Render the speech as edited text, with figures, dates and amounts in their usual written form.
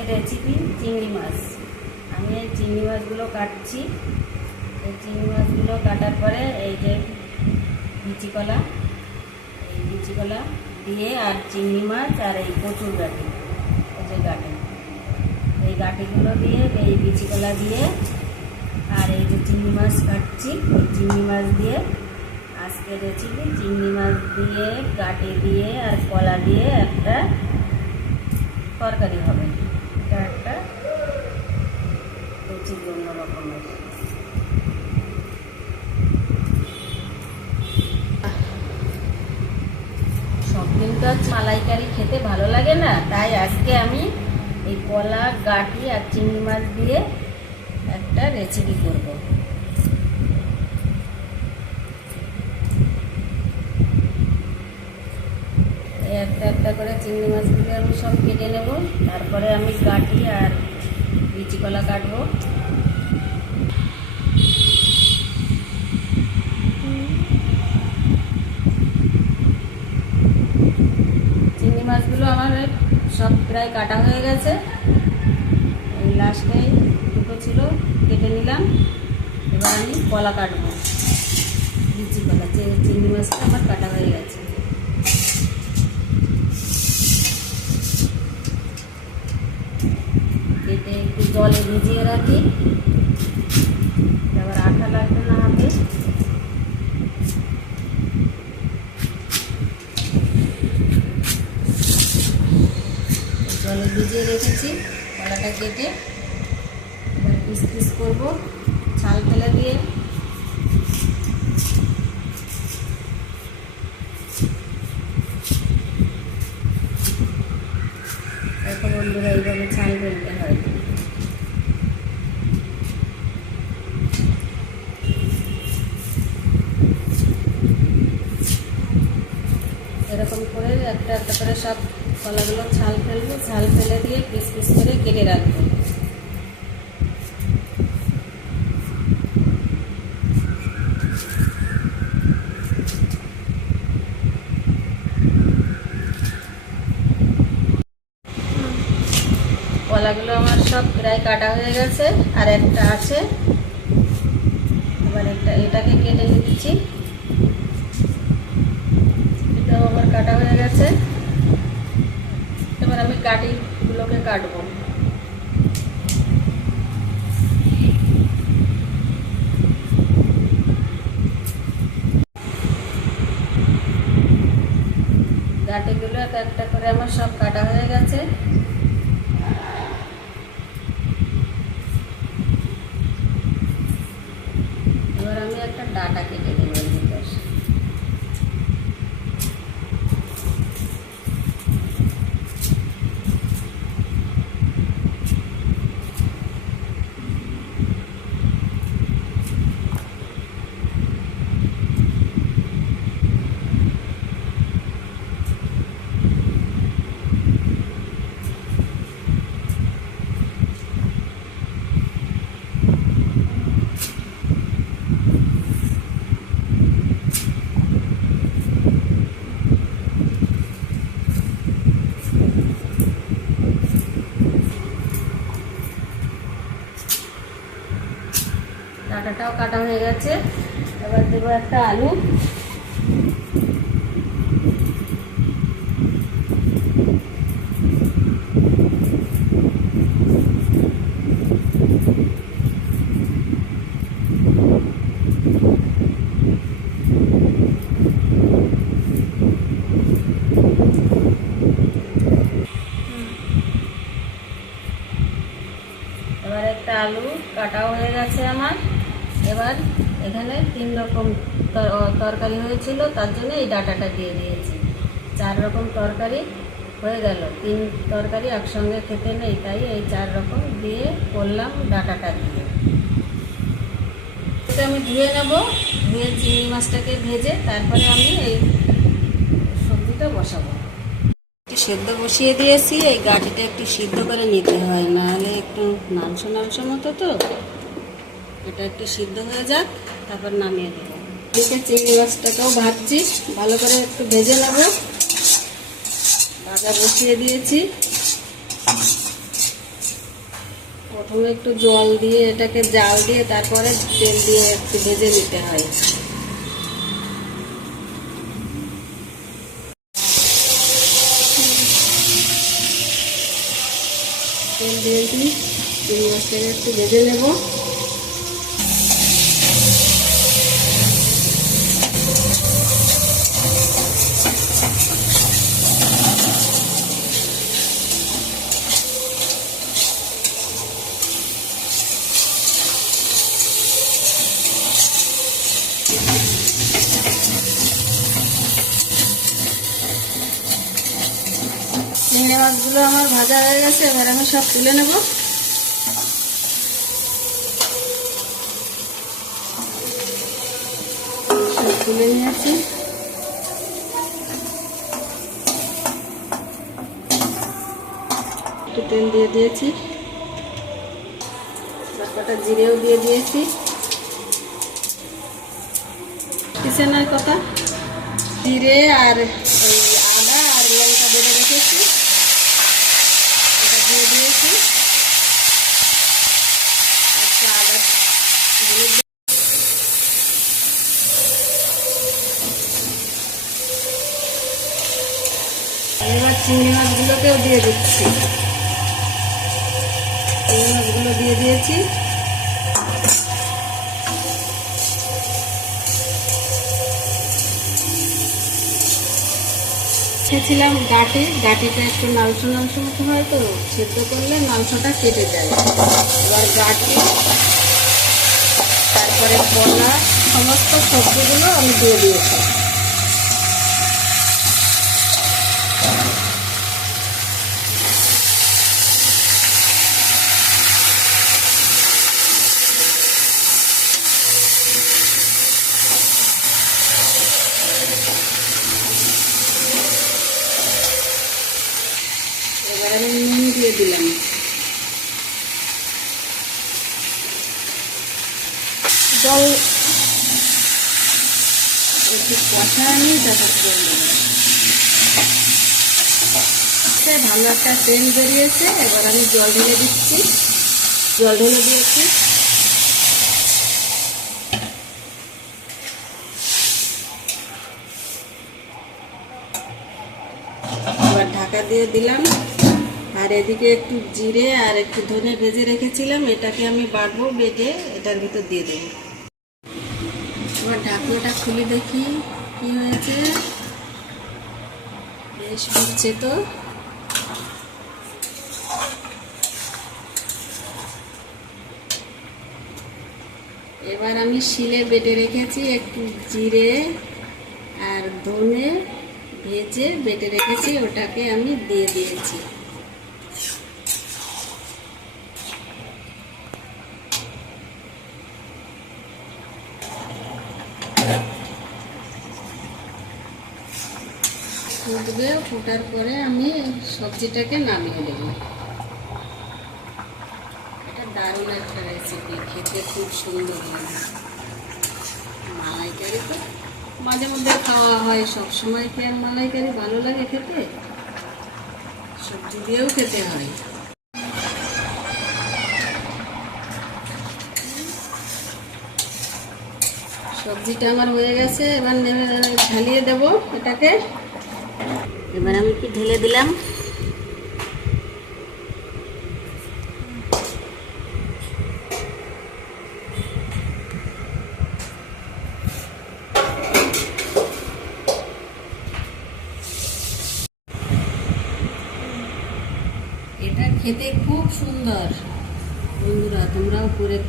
আজকে রেসিপি চিংড়ি মাছ। আমি এই চিংড়ি মাছগুলো কাটছি। এই চিংড়ি মাছগুলো কাটার পরে এই যে বিচিকলা, এই বিচিকলা দিয়ে আর চিংড়ি মাছ আর এই কচুর গাঁটি, এই যে গাঁটি, এই গাঁটিগুলো দিয়ে এই বিচিকলা দিয়ে আর এই যে চিংড়ি মাছ কাটছি, এই চিংড়ি মাছ দিয়ে আজকে রেসিপি চিংড়ি মাছ দিয়ে গাঁটি দিয়ে আর কলা দিয়ে একটা তরকারি হবে। এটা একটা রুচির অন্য রকমের। সব দিন তো মালাইকারি খেতে ভালো লাগে না, তাই আজকে আমি এই কলা গাঁটি আর চিংড়ি মাছ দিয়ে একটা রেসিপি করব। একটা একটা করে চিংড়ি মাছগুলো আমি সব কেটে নেব, তারপরে আমি গাঁটি আর বিচি কলা কাটবো। চিংড়ি মাছগুলো আমার সব প্রায় কাটা হয়ে গেছে। এই লাস্টে দুটো ছিল, কেটে নিলাম। এবার আমি কলা কাটবো, বিচি কলা। চিংড়ি মাছটা আমার কাটা হয়ে গেছে। কেটে একটু জলে ভিজিয়ে রাখি, এবার আঠা লাগবে না হাতে। জলে ভিজিয়ে রেখেছি কলাটা কেটে, এবার পিস পিস করবো ছাল ফেলে দিয়ে। দেখো বন্ধুরা, এইভাবে ছাল ফেলতে হয়। এরকম করে একটা একটা করে সব কলাগুলো ছাল ফেলবো, ছাল ফেলে দিয়ে পিস পিস করে কেটে রাখবো। কলাগুলো আমার সব প্রায় কাটা হয়ে গেছে, আর একটা আছে। এবার এটাকে কেটে নিচ্ছি। এটাও আমার কাটা হয়ে গেছে। এবার আমি গাঁটিগুলোকে কাটবো। গাঁটিগুলো একটা একটা করে আমার সব কাটা হয়ে গেছে। এবার আমি একটা ডাটা কেটে দেবো। ডাটাটাও কাটা হয়ে গেছে। এবার দেবো একটা আলু। এবার একটা আলু কাটাও হয়ে গেছে আমার। এবার এখানে 3 রকম তরকারি হয়েছিল, তার জন্য এই ডাটাটা দিয়ে দিয়েছি। 4 রকম তরকারি হয়ে গেল। 3 তরকারি একসঙ্গে খেতে নেই, তাই এই 4 রকম দিয়ে করলাম ডাটাটা দিয়ে। এটা আমি ধুয়ে নেব, ধুয়ে চিংড়ি মাছটাকে ভেজে তারপরে আমি এই সবজিটা বসাবো। সেদ্ধ বসিয়ে দিয়েছি। এই গাঁটিটা একটু সিদ্ধ করে নিতে হয়, নাহলে একটু নালসো নালসো মতো তো। এটা একটু সিদ্ধ হয়ে যাক, তারপর নামিয়ে দেবো। এদিকে চিংড়ি মাছটাকেও ভাজছি, ভালো করে একটু ভেজে নেব। ভাজা বসিয়ে দিয়েছি। প্রথমে একটু জল দিয়ে এটাকে জাল দিয়ে তারপরে তেল দিয়ে একটু ভেজে নিতে হয়। তেল দিয়েছি, চিংড়ি মাছটাকে একটু ভেজে নেব। চিংড়ি মাছগুলো আমার ভাজা হয়ে গেছে, এবার আমি সব তুলে নেব। সব তুলে নিয়েছি। একটু তেল দিয়ে দিয়েছি, কটা জিরেও দিয়ে দিয়েছি। কিসেনের কথা, জিরে আর ওই আদা আর লঙ্কা বেটে রেখেছি, এটা দিয়ে দিয়েছি। একটা আদা হলুদ, এবার চিংড়ি মাছগুলোকেও দিয়ে দিচ্ছি। চিংড়ি মাছগুলো দিয়ে দিয়েছি। রেখেছিলাম গাঁটিটা একটু নালসো নালসো মতো হয়, তো সেদ্ধ করলে মাংসটা কেটে যায়। এবার গাঁটি, তারপরে কলা, সমস্ত সবজিগুলো আমি দিয়ে দিয়েছি। এবার আমি নুন দিয়ে দিলাম। জল একটু কষায় নিয়ে তারপর জল দেবো। ভালো একটা সেন্ট বেরিয়েছে, এবার আমি জল ঢেলে দিচ্ছি। জল ঢেলে দিয়েছি। এবার ঢাকা দিয়ে দিলাম। আর এদিকে একটু জিরে আর একটু ধনে ভেজে রেখেছিলাম, এটাকে আমি বাটবো, বেটে এটার ভিতর দিয়ে দেবো। এবার ঢাকনাটা খুলে দেখি কি হয়েছে। বেশ হচ্ছে তো। এবার আমি শিলে বেটে রেখেছি একটু জিরে আর ধনে ভেজে বেটে রেখেছি, ওটাকে আমি দিয়ে দিয়েছি। ফুটবে, ফোটার পরে আমি সবজিটাকে নামিয়ে দেবো। এটা দারুণ একটা রেসিপি, খেতে খুব সুন্দর লাগে। মালাইকারি তো মাঝে মধ্যে খাওয়া হয়, সবসময় কি আর মালাইকারি ভালো লাগে খেতে? সবজি দিয়েও খেতে হয়। সবজিটা আমার হয়ে গেছে, এবার ঢালিয়ে দেবো এটাকে। এবার আমি একটু ঢেলে দিলাম। এটা খেতে খুব সুন্দর, বন্ধুরা তোমরাও করে খেয়ে